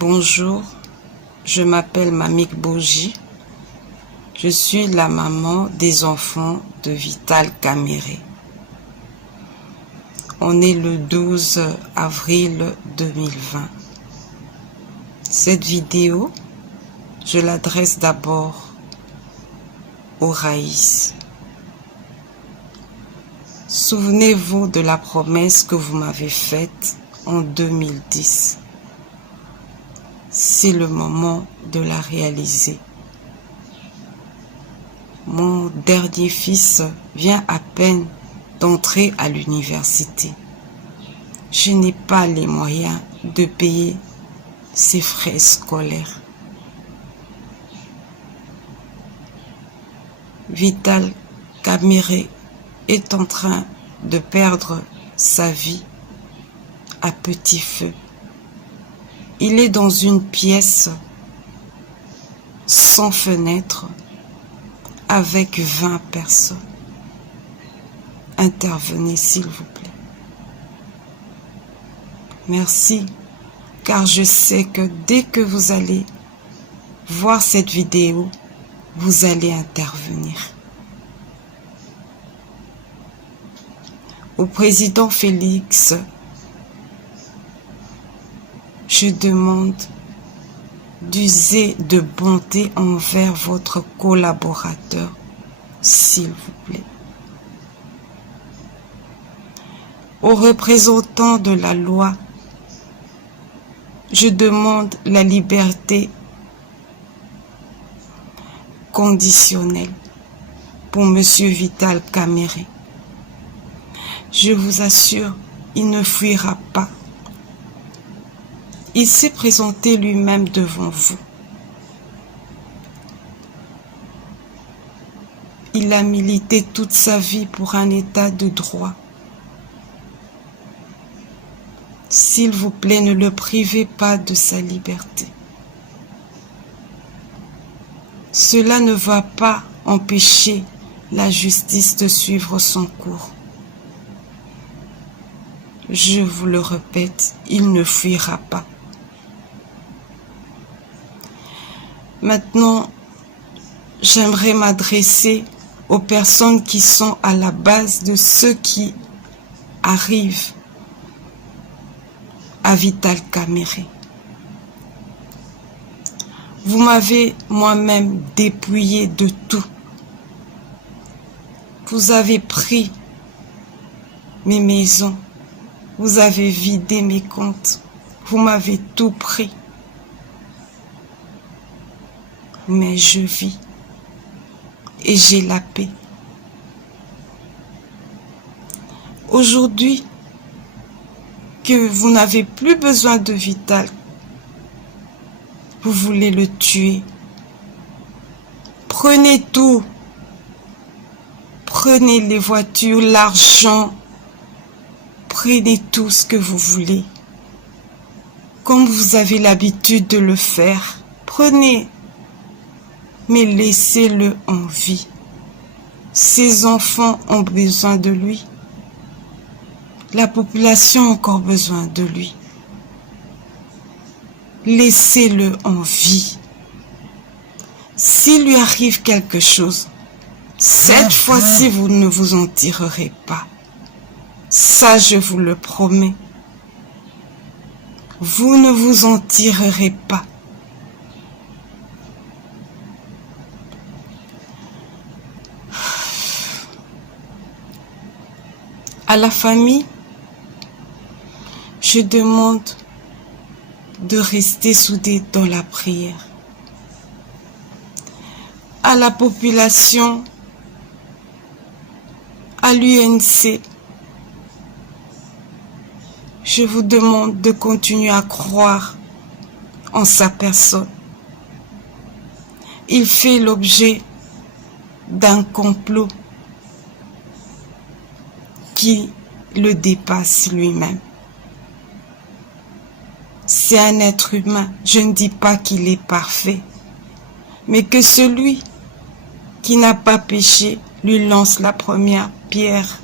Bonjour, je m'appelle Mamik Boji. Je suis la maman des enfants de Vital Kamere. On est le 12 avril 2020. Cette vidéo, je l'adresse d'abord au Raïs. Souvenez-vous de la promesse que vous m'avez faite en 2010. C'est le moment de la réaliser. Mon dernier fils vient à peine d'entrer à l'université. Je n'ai pas les moyens de payer ses frais scolaires. Vital Kamere est en train de perdre sa vie à petit feu. Il est dans une pièce sans fenêtre avec 20 personnes. Intervenez s'il vous plaît. Merci, car je sais que dès que vous allez voir cette vidéo, vous allez intervenir. Au président Félix, je demande d'user de bonté envers votre collaborateur, s'il vous plaît. Aux représentants de la loi, je demande la liberté conditionnelle pour Monsieur Vital Kamere. Je vous assure, il ne fuira pas. Il s'est présenté lui-même devant vous. Il a milité toute sa vie pour un état de droit. S'il vous plaît, ne le privez pas de sa liberté. Cela ne va pas empêcher la justice de suivre son cours. Je vous le répète, il ne fuira pas. Maintenant, j'aimerais m'adresser aux personnes qui sont à la base de ceux qui arrivent à Vital Kamere. Vous m'avez moi-même dépouillé de tout. Vous avez pris mes maisons, vous avez vidé mes comptes, vous m'avez tout pris. Mais je vis et j'ai la paix. Aujourd'hui, que vous n'avez plus besoin de Vital, vous voulez le tuer. Prenez tout. Prenez les voitures, l'argent. Prenez tout ce que vous voulez. Comme vous avez l'habitude de le faire. Prenez. Mais laissez-le en vie. Ses enfants ont besoin de lui. La population a encore besoin de lui. Laissez-le en vie. S'il lui arrive quelque chose, cette fois-ci, vous ne vous en tirerez pas. Ça, je vous le promets. Vous ne vous en tirerez pas. À la famille, je demande de rester soudés dans la prière. À la population, à l'UNC, je vous demande de continuer à croire en sa personne. Il fait l'objet d'un complot qui le dépasse lui-même. C'est un être humain. Je ne dis pas qu'il est parfait, mais que celui qui n'a pas péché lui lance la première pierre.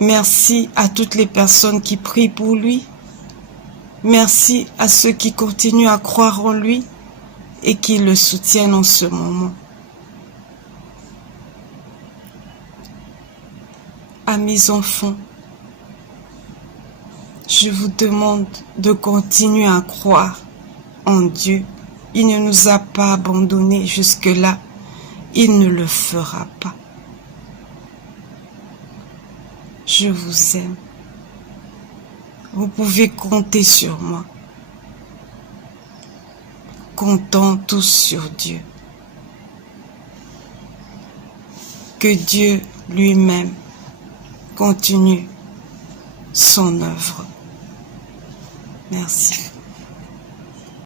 Merci à toutes les personnes qui prient pour lui. Merci à ceux qui continuent à croire en lui et qui le soutiennent en ce moment. À mes enfants, je vous demande de continuer à croire en Dieu. Il ne nous a pas abandonnés jusque-là. Il ne le fera pas. Je vous aime. Vous pouvez compter sur moi. Comptons tous sur Dieu. Que Dieu lui-même continue son œuvre. Merci.